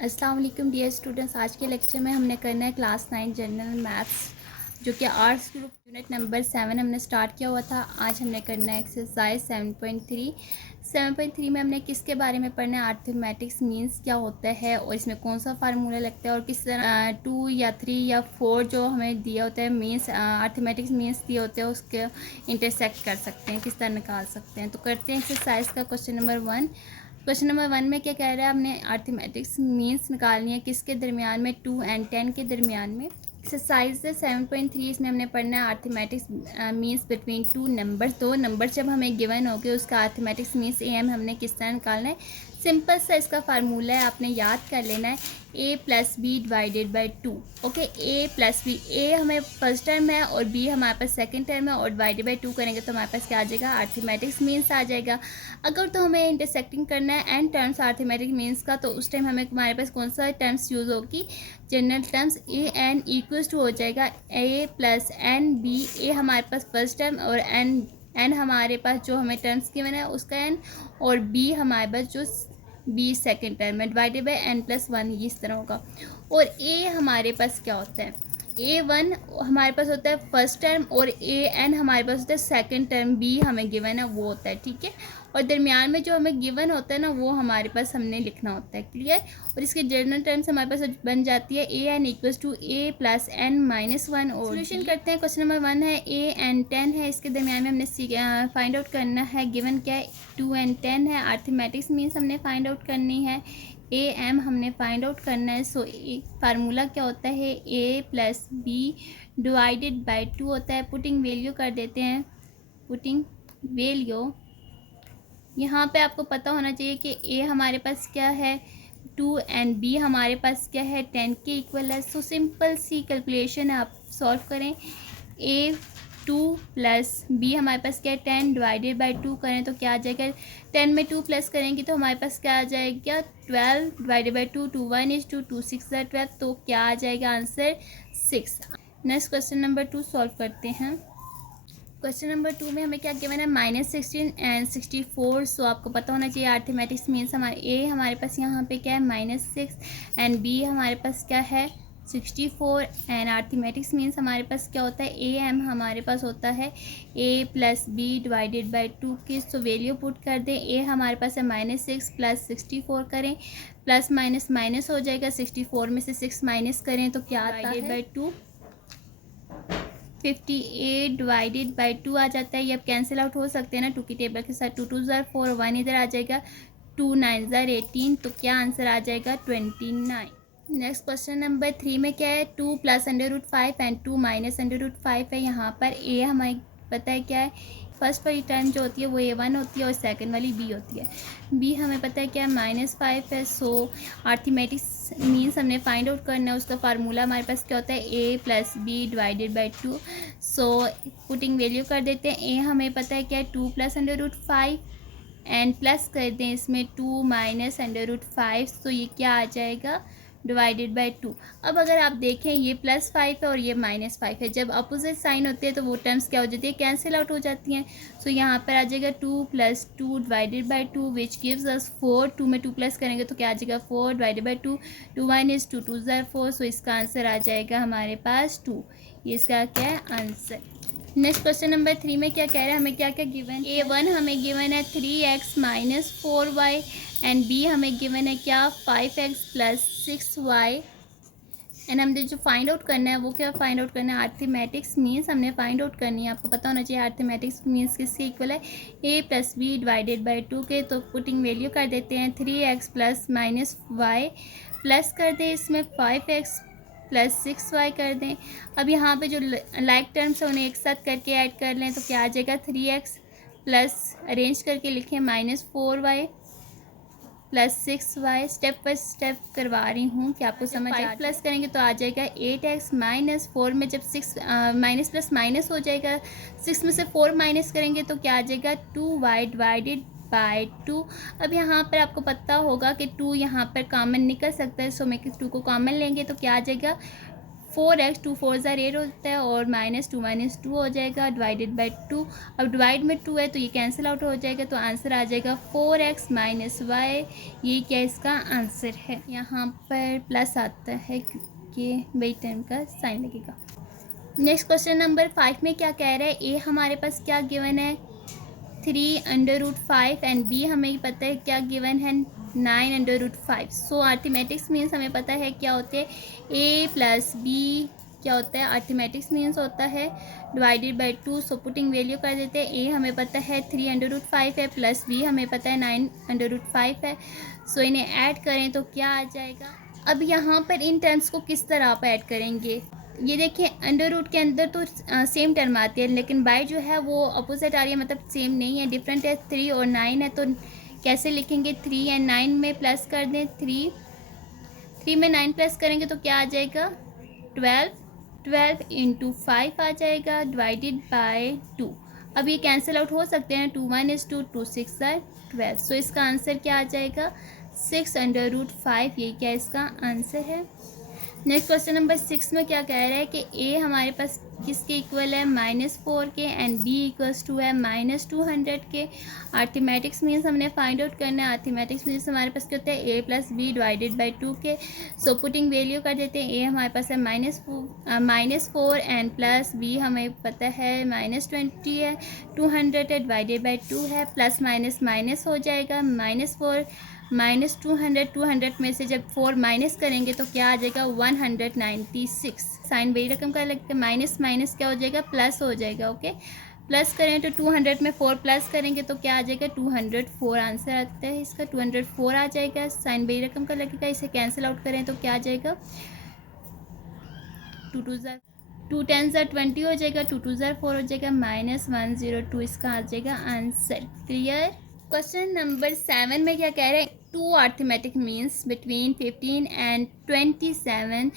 अस्सलाम वालेकुम dear students. आज के लेक्चर में हमने करना है क्लास 9 जनरल मैथ्स, जो कि आर्ट्स ग्रुप यूनिट नंबर 7 हमने स्टार्ट किया हुआ था। आज हमने करना है एक्सरसाइज 7.3 में हमने किसके बारे में पढ़ना है, अर्थमेटिक्स मीन्स क्या होता है और इसमें कौन सा फार्मूला लगता है और किस तरह 2 या 3 या 4 जो हमें दिया होता है मीन्स अर्थमेटिक्स मीन्स दिए होते हैं उसके इंटरसेक्ट कर सकते हैं, किस तरह निकाल सकते हैं। तो करते हैं एक्सरसाइज का क्वेश्चन नंबर 1। क्वेश्चन नंबर 1 में क्या कह रहा है, हमने अर्थमेटिक्स मीन्स निकालनी है किसके दरमियान में, 2 और 10 के दरमियान में। एक्सरसाइज 7.3 इसमें हमने पढ़ना है arithmetics means between two numbers. दो नंबर जब हमें गिवन हो गए उसका अर्थमेटिक्स मीन्स एम हमने किस तरह निकालना है। सिंपल सा इसका फार्मूला है, आपने याद कर लेना है a plus b divided by 2। Okay, a plus b, a हमें फर्स्ट टर्म है और b हमारे पास सेकंड टर्म है और डिवाइडेड बाई 2 करेंगे तो हमारे पास क्या आ जाएगा, अर्थमेटिक्स मीन्स आ जाएगा। अगर तो हमें इंटरसेक्टिंग करना है एन टर्म्स अर्थमेटिक मीन्स का, तो उस टाइम हमें हमारे पास कौन सा टर्म्स यूज़ होगी, general terms. A n equals to हो जाएगा a plus n b. A हमारे पास फर्स्ट टर्म और एन हमारे पास जो हमें टर्म्स गिवन है उसका एन, और बी हमारे पास जो बी सेकेंड टर्म है, डिवाइडेड बाई एन प्लस 1, ये इस तरह होगा। और ए हमारे पास क्या होता है, ए वन हमारे पास होता है फर्स्ट टर्म और ए एन हमारे पास होता है सेकंड टर्म, बी हमें गिवन है वो होता है, ठीक है। और दरमियान में जो हमें गिवन होता है ना वो हमारे पास हमने लिखना होता है, क्लियर। और इसके जनरल टर्म्स हमारे पास बन जाती है a n equals to a plus n minus 1। और सोल्यूशन करते हैं। क्वेश्चन नंबर 1 है ए एन 10 है, इसके दरमियान में हमने फाइंड आउट करना है, गिवन क्या है 2 एंड 10 है। अर्थमेटिक्स मीन्स हमने फाइंड आउट करनी है, ए एम हमने फाइंड आउट करना है। सो फार्मूला क्या होता है, ए प्लस बी डिवाइडेड बाई 2 होता है। पुटिंग वैल्यू कर देते हैं, पुटिंग वैल्यू यहाँ पे आपको पता होना चाहिए कि ए हमारे पास क्या है 2 एंड बी हमारे पास क्या है 10 के इक्वल है। सो सिंपल सी कैलकुलेशन है, आप सॉल्व करें। ए 2 प्लस बी हमारे पास क्या है 10 डिवाइडेड बाई 2 करें तो क्या आ जाएगा, 10 में 2 प्लस करेंगे तो हमारे पास क्या आ जाएगा 12 डिवाइडेड बाई 2, 2 1 इज 2, 2 6 ज़ा 12, तो क्या आ जाएगा answer 6। Next question number 2 solve करते हैं। क्वेश्चन नंबर 2 में हमें क्या गिवन है, -16 एंड 64। सो आपको पता होना चाहिए अर्थमेटिक्स मीन्स हमारे ए हमारे पास यहाँ पे क्या है -6 एंड बी हमारे पास क्या है 64 एंड अर्थमेटिक्स मीन्स हमारे पास क्या होता है ए एम हमारे पास होता है ए प्लस बी डिवाइडेड बाई 2 की। सो वैल्यू पुट कर दें, ए हमारे पास है -6 प्लस 64 करें, प्लस माइनस माइनस हो जाएगा, 64 में से 6 माइनस करें तो क्या आता है बाई 2, 58 डिवाइडेड बाई 2 आ जाता है। ये अब कैंसिल आउट हो सकते हैं ना 2 की टेबल के साथ, 2 2 ज़ार 4, 1 इधर आ जाएगा, 2 9 ज़ार 18, तो क्या आंसर आ जाएगा 29। नेक्स्ट क्वेश्चन नंबर 3 में क्या है, 2 प्लस √5 एंड 2 माइनस √5 है। यहाँ पर ए हमें पता है क्या है, फर्स्ट वाली टर्म जो होती है वो A1 होती है और सेकंड वाली B होती है। B हमें पता है क्या है -5 है। सो अर्थमेटिक्स मीन्स हमने फाइंड आउट करना है, उसका फार्मूला हमारे पास क्या होता है a plus b divided by 2। So putting value कर देते हैं, a हमें पता है क्या है 2 प्लस √5 एंड प्लस कर दें इसमें 2 माइनस √5, तो ये क्या आ जाएगा डिवाइडेड बाई 2। अब अगर आप देखें ये +5 है और ये -5 है, जब अपोजिट साइन होते हैं तो वो टर्म्स क्या हो जाती है, कैंसिल आउट हो जाती हैं। सो यहाँ पर आ जाएगा 2 + 2 डिवाइडेड बाई 2 विच गिव्स अस 4। 2 में 2 प्लस करेंगे तो क्या आ जाएगा 4 डिवाइडेड बाई 2, 2 1 इज 2, 2 ज़ार 4। सो इसका आंसर आ जाएगा हमारे पास 2। ये इसका क्या है आंसर। नेक्स्ट क्वेश्चन नंबर 3 में क्या कह रहा है, हमें क्या क्या गिवन, A1 हमें गिवन है 3x minus 4y and B हमें गिवन है क्या 5x प्लस 6y। एंड हमने जो फाइंड आउट करना है वो क्या फाइंड आउट करना है, अर्थमेटिक्स मीन्स हमने फाइंड आउट करनी है। आपको पता होना चाहिए अर्थमेटिक्स मीन्स किसके इक्वल है, a plus b divided by 2 के। तो पुटिंग वैल्यू कर देते हैं 3x plus minus Y, plus कर दें इसमें 5x प्लस 6y कर दें। अब यहाँ पे जो लाइक टर्म्स है उन्हें एक साथ करके ऐड कर लें तो क्या आ जाएगा 3x प्लस अरेंज करके लिखें -4y plus 6y। Step by step करवा रही हूँ कि आपको समझ आए। प्लस करेंगे तो आ जाएगा 8x माइनस 4 में जब 6 माइनस प्लस माइनस हो जाएगा, 6 में से 4 माइनस करेंगे तो क्या आ जाएगा 2y डिवाइडेड बाय 2। अब यहाँ पर आपको पता होगा कि 2 यहाँ पर कॉमन निकल सकता है। सो मैं 2 को कॉमन लेंगे तो क्या आ जाएगा 4x, 2 4 ज़ा 8 होता है और -2 हो जाएगा डिवाइडेड बाई 2। अब डिवाइड में 2 है तो ये कैंसिल आउट हो जाएगा, तो आंसर आ जाएगा 4x - y। ये क्या इसका आंसर है। यहाँ पर प्लस आता है क्योंकि बई टर्म का साइन लगेगा। नेक्स्ट क्वेश्चन नंबर 5 में क्या कह रहा है, ए हमारे पास क्या गिवन है 3√5 एंड बी हमें पता है क्या गिवन है 9√5। सो अर्थमेटिक्स मीन्स हमें पता है क्या होते हैं ए प्लस बी क्या होता है, अर्थमेटिक्स मीन्स होता है divided by 2। So putting value कर देते हैं, ए हमें पता है 3√5 है प्लस बी हमें पता है 9√5 है। सो इन्हें ऐड करें तो क्या आ जाएगा। अब यहाँ पर इन टर्म्स को किस तरह आप ऐड करेंगे, ये देखिए अंडर रूट के अंदर तो सेम टर्म आती है, लेकिन बाय जो है वो अपोजिट आ रही है, मतलब सेम नहीं है, डिफरेंट है। 3 और 9 है, तो कैसे लिखेंगे 3 एंड 9 में प्लस कर दें। 3 में 9 प्लस करेंगे तो क्या आ जाएगा 12 इंटू 5 आ जाएगा डिवाइडेड बाय 2। अब ये कैंसिल आउट हो सकते हैं, 2 1 is 2, 2 6 are 12। सो इसका आंसर क्या आ जाएगा 6√5। ये क्या इसका आंसर है। नेक्स्ट क्वेश्चन नंबर 6 में क्या कह रहा है कि ए हमारे पास किसके इक्वल है -4 के एंड बी इक्वल्स टू है -200 के। अर्थमेटिक्स मीन्स हमने फाइंड आउट करना है। अर्थमेटिक्स मीन्स हमारे पास क्या होता है ए प्लस बी डिवाइडेड बाई 2 के। सो पुटिंग वैल्यू कर देते हैं, ए हमारे पास है -4 एंड प्लस बी हमें पता है -20 है, 200 है डिवाइडेड बाई 2 है, प्लस माइनस माइनस हो जाएगा, -4 -200 में से जब 4 माइनस करेंगे तो क्या आ जाएगा 196। साइन वही रकम का लगता है, माइनस माइनस क्या हो जाएगा प्लस हो जाएगा। ओके, प्लस करें तो 200 में 4 प्लस करेंगे तो क्या आ जाएगा 204। आंसर आता है इसका 204 आ जाएगा। साइन वही रकम का लगेगा, इसे कैंसिल आउट करें तो क्या आ जाएगा 2 2 10 20 हो जाएगा, 2 2 4 हो जाएगा, -102 इसका आ जाएगा आंसर। क्लियर। क्वेश्चन नंबर 7 में क्या कह रहे हैं, two arithmetic means between 15 and 27।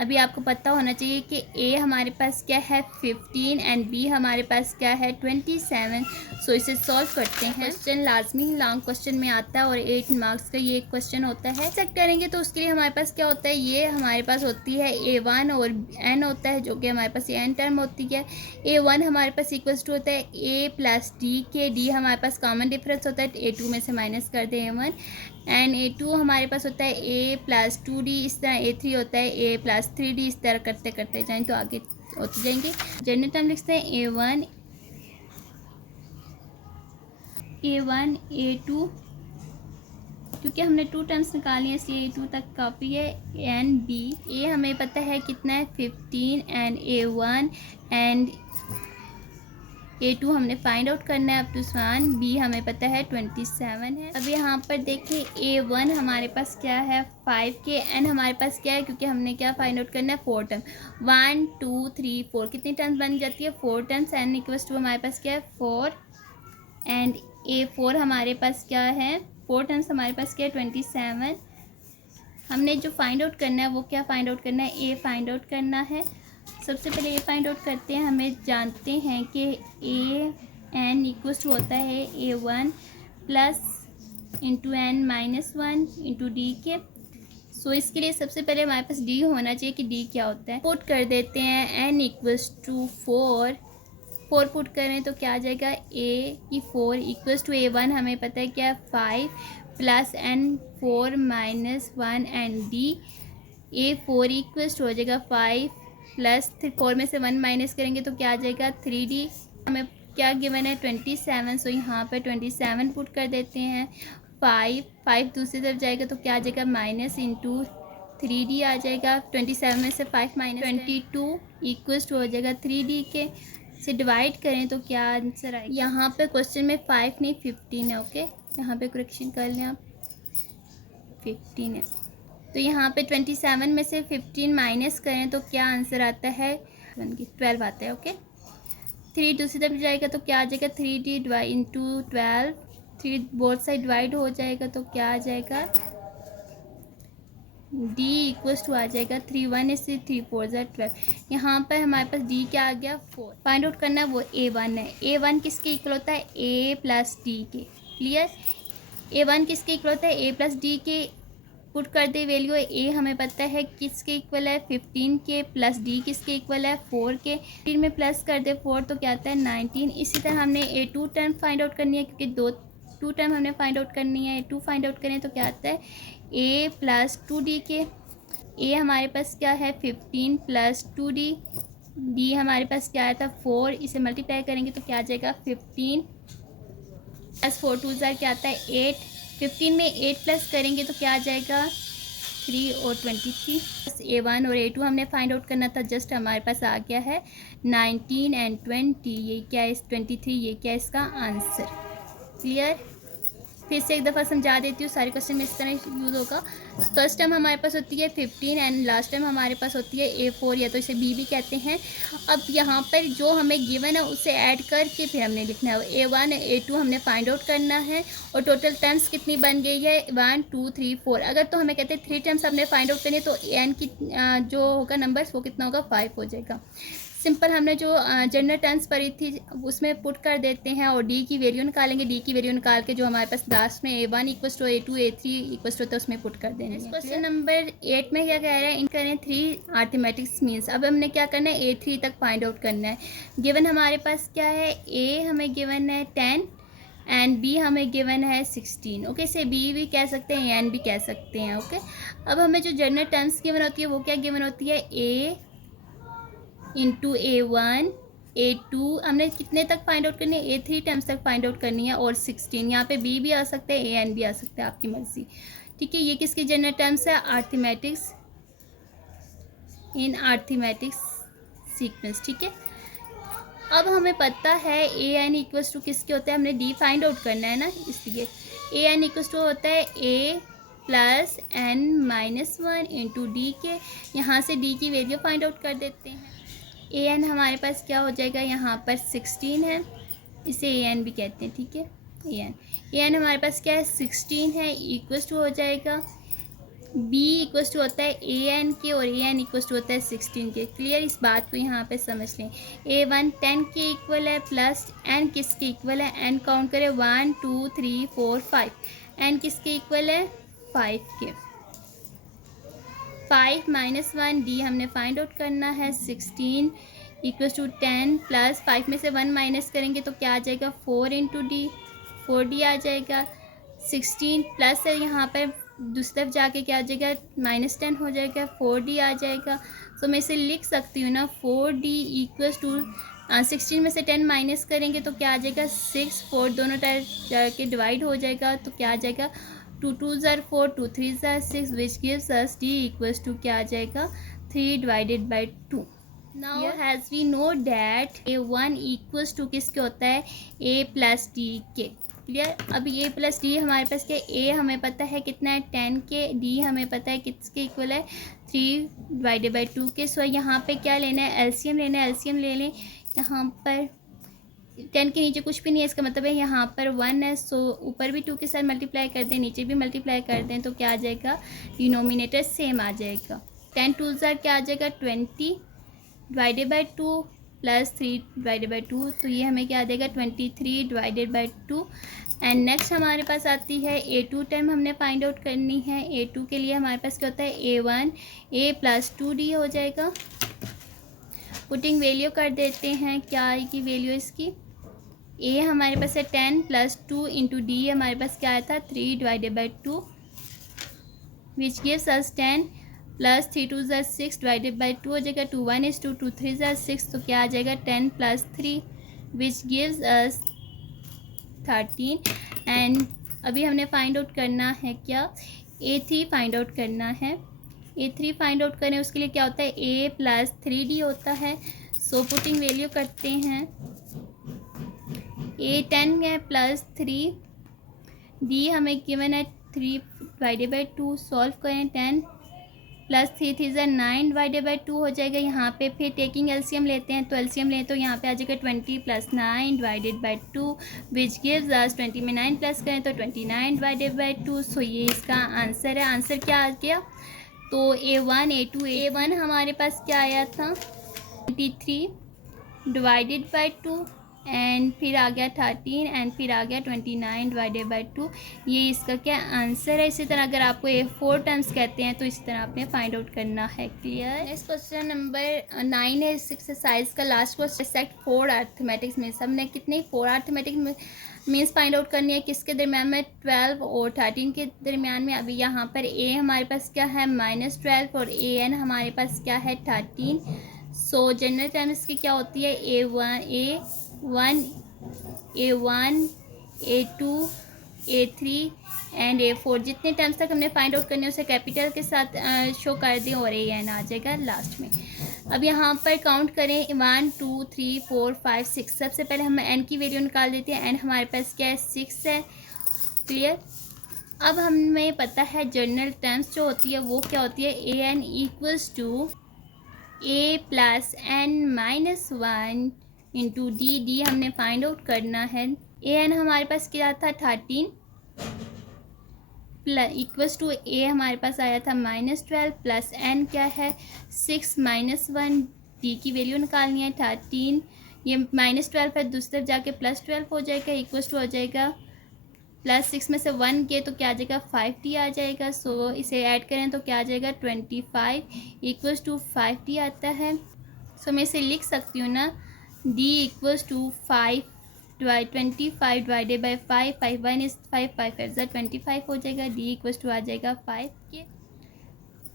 अभी आपको पता होना चाहिए कि ए हमारे पास क्या है 15 एंड बी हमारे पास क्या है 27। सो इसे सॉल्व करते हैं। क्वेश्चन लाजमी ही लॉन्ग क्वेश्चन में आता है और 8 मार्क्स का ये क्वेश्चन होता है। चेक करेंगे तो उसके लिए हमारे पास क्या होता है, ये हमारे पास होती है A1 और N होता है, जो कि हमारे पास N टर्म होती है। A1 हमारे पास इक्वल्स टू होता है A प्लस डी के, डी हमारे पास कॉमन डिफरेंस होता है, A2 में से माइनस कर दें A1 एंड A2 हमारे पास होता है A प्लस 2D, इस तरह A3 होता है A प्लस 3D, इस तरह करते करते जाएँ तो आगे होते जाएंगे। जनरल टर्म लिखते हैं A1 A2, क्योंकि हमने 2 टर्म्स निकाली हैं इसलिए A2 तक कॉपी है। एंड बी, ए हमें पता है कितना है 15 एंड A1 एंड A2 हमने फाइंड आउट करना है अप टू 1। बी हमें पता है 27 है। अब यहाँ पर देखिए A1 हमारे पास क्या है 5 के, एन हमारे पास क्या है, क्योंकि हमने क्या फाइंड आउट करना है 4 टर्म, 1 2 3 4 कितनी टर्म्स बन जाती है 4 टर्म्स। एन इक्वल्स टू हमारे पास क्या है 4 एंड A4 हमारे पास क्या है 4 टर्म्स हमारे पास क्या है 27। हमने जो फाइंड आउट करना है वो क्या फाइंड आउट करना है, ए फाइंड आउट करना है। सबसे पहले ए फाइंड आउट करते हैं। हमें जानते हैं कि ए एन इक्वल्स टू होता है A1 plus into n -1 into d के। सो इसके लिए सबसे पहले हमारे पास डी होना चाहिए कि डी क्या होता है। पुट कर देते हैं एन इक्वल्स टू 4 पुट करें तो क्या आ जाएगा ए की 4 इक्वल्स टू A1 हमें पता है क्या 5 plus n 4 -1 and d A4 equals to हो जाएगा 5 प्लस 4 में से 1 माइनस करेंगे तो क्या आ जाएगा 3D। हमें क्या गिवन है 27। सो यहाँ पे 27 पुट कर देते हैं। 5 दूसरी तरफ जाएगा तो क्या आ जाएगा माइनस इंटू 3D आ जाएगा। 27 में से 5 माइनस 22 इक्वल्स टू हो जाएगा 3D के। से डिवाइड करें तो क्या आंसर आएगा। यहाँ पे क्वेश्चन में 5 नहीं 15 है। ओके, यहाँ पे करेक्शन कर लें आप, 15 है। तो यहाँ पे 27 में से 15 माइनस करें तो क्या आंसर आता है 12 आता है। ओके, 3 दूसरी तरफ जाएगा तो क्या आ जाएगा 3D divide into 12, 3 both side divide हो जाएगा तो क्या आ जाएगा D इक्वल्स टू आ जाएगा 3 1 से 3 4 12। यहाँ पर हमारे पास D क्या आ गया 4। फाइंड आउट करना है वो A1 है। A1 किसके इक्वल होता है A प्लस डी के। क्लियर। A1 किसके इक्वल होता है A प्लस डी के। पुट कर दे वैल्यू। ए हमें पता है किसके इक्वल है 15 के, प्लस डी किसके इक्वल है 4 के। 15 में प्लस कर दे 4 तो क्या आता है 19। इसी तरह हमने A2 टर्म फाइंड आउट करनी है, क्योंकि टू टर्म हमने फाइंड आउट करनी है। A2 फाइंड आउट करें तो क्या आता है A प्लस 2D के। ए हमारे पास क्या है 15 प्लस 2D, डी हमारे पास क्या आया था 4, इसे मल्टीप्लाई करेंगे तो क्या आ जाएगा 15 प्लस 4 2 ज़ार क्या आता है 8। 15 में 8 प्लस करेंगे तो क्या आ जाएगा 3 और 23। A1 और A2 हमने फाइंड आउट करना था, जस्ट हमारे पास आ गया है 19 एंड 20। ये क्या है 23, ये क्या है इसका आंसर। क्लियर? फिर से एक दफ़ा समझा देती हूँ, सारे क्वेश्चन में इस तरह यूज़ होगा। फर्स्ट टर्म हमारे पास होती है 15 एंड लास्ट टर्म हमारे पास होती है A4, या तो इसे B भी कहते हैं। अब यहाँ पर जो हमें गिवन है उसे ऐड करके फिर हमने लिखना है A1 A2 हमने फाइंड आउट करना है। और टोटल टर्म्स कितनी बन गई है 1 2 3 4। अगर तो हमें कहते हैं 3 टर्म्स हमने फाइंड आउट करनी है तो एन की जो होगा नंबर्स वो कितना होगा 5 हो जाएगा। सिंपल हमने जो जनरल टर्म्स पढ़ी थी उसमें पुट कर देते हैं और डी की वैल्यू निकालेंगे। डी की वैल्यू निकाल के जो हमारे पास लास्ट में A1 equals to A2 A3 equals to, तो उसमें पुट कर देंगे। क्वेश्चन नंबर 8 में क्या कह रहा है, इन करें 3 अरिथमेटिक्स मीन्स। अब हमने क्या करना है A3 तक फाइंड आउट करना है। गिवन हमारे पास क्या है A हमें गिवन है 10 एंड B हमें गिवन है 16। ओके, इसे B भी कह सकते हैं एन भी कह सकते हैं। ओके, अब हमें जो जनरल टर्म्स गिवन होती है वो क्या गिवन होती है A इंटू A1 A2 हमने कितने तक फाइंड आउट करनी है A3 टर्म्स तक फाइंड आउट करनी है, और 16। यहाँ पे B भी आ सकता है AN भी आ सकता है, आपकी मर्जी। ठीक है, ये किसकी जनरल टर्म्स है अरिथमेटिक्स इन अरिथमेटिक्स सीक्वेंस। ठीक है, अब हमें पता है AN इक्वल्स टू किसके होता है, हमने D फाइंड आउट करना है ना, इसलिए AN इक्वल्स टू होता है A plus N minus 1 into D के। यहाँ से D की वैल्यू फाइंड आउट कर देते हैं। AN हमारे पास क्या हो जाएगा, यहाँ पर 16 है, इसे AN भी कहते हैं। ठीक है, AN हमारे पास क्या है 16 है, इक्वल्स टू हो जाएगा B इक्वल्स टू होता है AN के, और AN इक्वल्स टू होता है 16 के। क्लियर? इस बात को यहाँ पे समझ लें। A1 10 के इक्वल है, प्लस N किसके इक्वल है, N काउंट करें 1 2 3 4 5। N किसके इक्वल है 5 के। 5 माइनस 1 D हमने फाइंड आउट करना है 16 इक्वल्स टू 10 प्लस 5 में से 1 माइनस करेंगे तो क्या आ जाएगा 4 इंटू D, 4D आ जाएगा। 16 प्लस है, यहाँ पर दूसरी तरफ जाके क्या आ जाएगा माइनस 10 हो जाएगा, 4D आ जाएगा। तो मैं इसे लिख सकती हूँ ना 4D इक्वल्स टू 16 में से 10 माइनस करेंगे तो क्या आ जाएगा 6, 4 दोनों टाइप जाके डिवाइड हो जाएगा तो क्या आ जाएगा 2 2 ज़ार 4 2 3 ज़ार 6 which gives us D equals to क्या आ जाएगा 3 divided by 2। Now as we know that A1 equals to किसके होता है A प्लस D के। क्लियर? अब A प्लस D हमारे पास क्या A हमें पता है कितना है 10 के, D हमें पता है किसके इक्वल है 3 डिवाइडेड बाई 2 के। सो यहाँ पे क्या लेना है एलसीएम लेना है, एलसीएम ले लें। यहाँ पर 10 के नीचे कुछ भी नहीं है, इसका मतलब है यहाँ पर 1 है, सो ऊपर भी 2 के साथ मल्टीप्लाई कर दें, नीचे भी मल्टीप्लाई कर दें तो क्या आ जाएगा डिनोमिनेटर सेम आ जाएगा। 10 2 ज़ार क्या आ जाएगा 20 divided by 2 plus 3 divided by 2, तो ये हमें क्या आ जाएगा 23 डिवाइडेड बाई 2। एंड नेक्स्ट हमारे पास आती है A2 टर्म हमने फाइंड आउट करनी है। A2 के लिए हमारे पास क्या होता है A1 A प्लस 2D हो जाएगा। पुटिंग वैल्यू कर देते हैं, क्या आएगी वैल्यू इसकी, A हमारे पास है 10 प्लस 2 इंटू D हमारे पास क्या आया था 3 divided by 2 which gives us 10 plus 3 2 ज़ार 6 डिवाइडेड बाई 2 हो जाएगा। 2 1 is 2 2 3 ज़ार 6, तो क्या आ जाएगा 10 plus 3 which gives us 13। And अभी हमने फाइंड आउट करना है क्या A3 फाइंड आउट करना है। A3 फाइंड आउट करें उसके लिए क्या होता है A प्लस 3D होता है। सो पुटिंग वैल्यू करते हैं, A 10 है प्लस 3, D हमें गिवन है 3 डिवाइडेड बाई 2, सॉल्व करें 10 प्लस 3 3 ज़ार 9 डिवाइडेड बाई 2 हो जाएगा। यहाँ पे फिर टेकिंग एलसीएम लेते हैं, तो एलसीएम लें तो यहाँ पे आ जाएगा 20 plus 9 divided by 2 which gives अस 20 में 9 प्लस करें तो 29 डिवाइडेड बाई 2। सो ये इसका आंसर है। आंसर क्या आ गया, तो A1 A2 A1 हमारे पास क्या आया था 23 डिवाइडेड बाई 2 एंड फिर आ गया 13 एंड फिर आ गया 29 डिवाइडेड बाई 2। ये इसका क्या आंसर है। इसी तरह अगर आपको ये 4 टर्म्स कहते हैं तो इस तरह आपने फाइंड आउट करना है। क्लियर। नेक्स्ट क्वेश्चन नंबर 9 है इस एक्सरसाइज का लास्ट क्वेश्चन। सेट 4 अर्थमेटिक्स में हमने कितने 4 अर्थमेटिक मीन्स फाइंड आउट करनी है किसके दरमियान में 12 और 13 के दरमियान में। अभी यहाँ पर ए हमारे पास क्या है -12 और ए एन हमारे पास क्या है 13। सो जनरल टर्म्स की क्या होती है A1 A2 A3 and A4। जितने टर्म्स तक हमने फाइंड आउट करने उसे कैपिटल के साथ शो कर दें और AN आ जाएगा लास्ट में। अब यहाँ पर काउंट करें 1 2 3 4 5 6। सबसे पहले हम n की वैल्यू निकाल देते हैं। n हमारे पास क्या है 6 है। क्लियर। अब हमें पता है जनरल टर्म्स जो होती है वो क्या होती है AN equals to A plus n-1 into d हमने फाइंड आउट करना है। AN हमारे पास क्या था 13 प्लस इक्वल्स टू A हमारे पास आया था -12 प्लस n क्या है 6 -1। D की वैल्यू निकालनी है 13। ये -12 है दूसरी तरफ जाके +12 हो जाएगा इक्वल्स टू हो जाएगा +6 में से 1 के तो क्या आ जाएगा 5D आ जाएगा। सो इसे ऐड करें तो क्या आ जाएगा 25 इक्वल्स टू 5D आता है। सो मैं इसे लिख सकती हूँ ना D equals to 25 divided by 5। 5 1 is 5 5 5 25 हो जाएगा। D इक्वल्स टू आ जाएगा 5 के।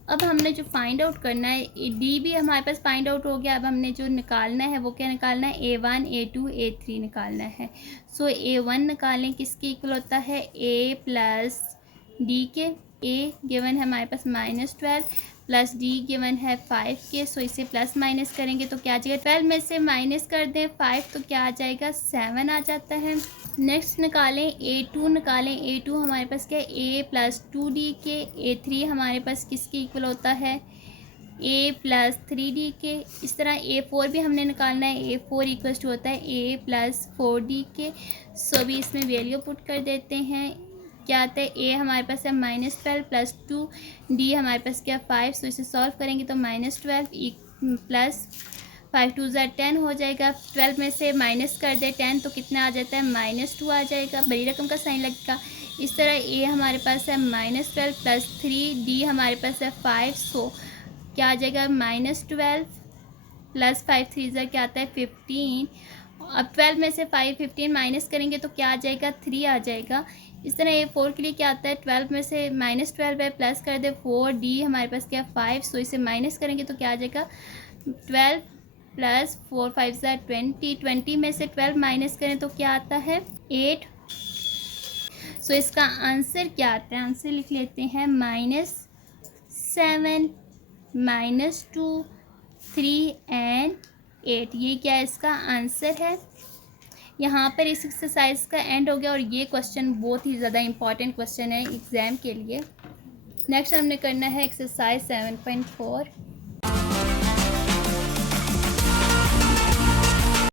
अब हमने जो फाइंड आउट करना है D भी हमारे पास फाइंड आउट हो गया। अब हमने जो निकालना है वो क्या निकालना है A1 A2 A3 निकालना है। सो A1 निकालें किसके इक्वल होता है A प्लस D के। A गिवन है हमारे पास -12 प्लस D गिवन है 5 के। सो इसे प्लस माइनस करेंगे तो क्या आ जाएगा 12 में से माइनस कर दें 5 तो क्या आ जाएगा 7 आ जाता है। नेक्स्ट निकालें A2 निकालें। A2 हमारे पास क्या है A प्लस 2D के। A3 हमारे पास किसके इक्वल होता है A प्लस 3D के। इस तरह A4 भी हमने निकालना है। A4 इक्वल्स टू होता है A प्लस 4D के। सो अभी इसमें वैल्यू पुट कर देते हैं। क्या आता है A हमारे पास है -12 प्लस 2 D हमारे पास क्या 5। सो इसे सॉल्व करेंगे तो -12 प्लस 5 2 10 हो जाएगा। 12 में से माइनस कर दे 10 तो कितना आ जाता है -2 आ जाएगा। बड़ी रकम का साइन लगेगा। इस तरह A हमारे पास है -12 प्लस 3 D हमारे पास है 5। सो क्या आ जाएगा -12 प्लस 5 3 क्या आता है 15। अब 12 में से 15 माइनस करेंगे तो क्या आ जाएगा 3 आ जाएगा। इस तरह A4 के लिए क्या आता है 12 में से -12 है प्लस कर दे 4 D हमारे पास क्या 5। सो इसे माइनस करेंगे तो क्या आ जाएगा 12 प्लस 4 5 20 में से 12 माइनस करें तो क्या आता है 8। सो इसका आंसर क्या आता है आंसर लिख लेते हैं -7 -2 3 एंड 8। ये क्या इसका आंसर है। यहाँ पर इस एक्सरसाइज का एंड हो गया और ये क्वेश्चन बहुत ही ज़्यादा इंपॉर्टेंट क्वेश्चन है एग्ज़ाम के लिए। नेक्स्ट हमने करना है एक्सरसाइज 7.4।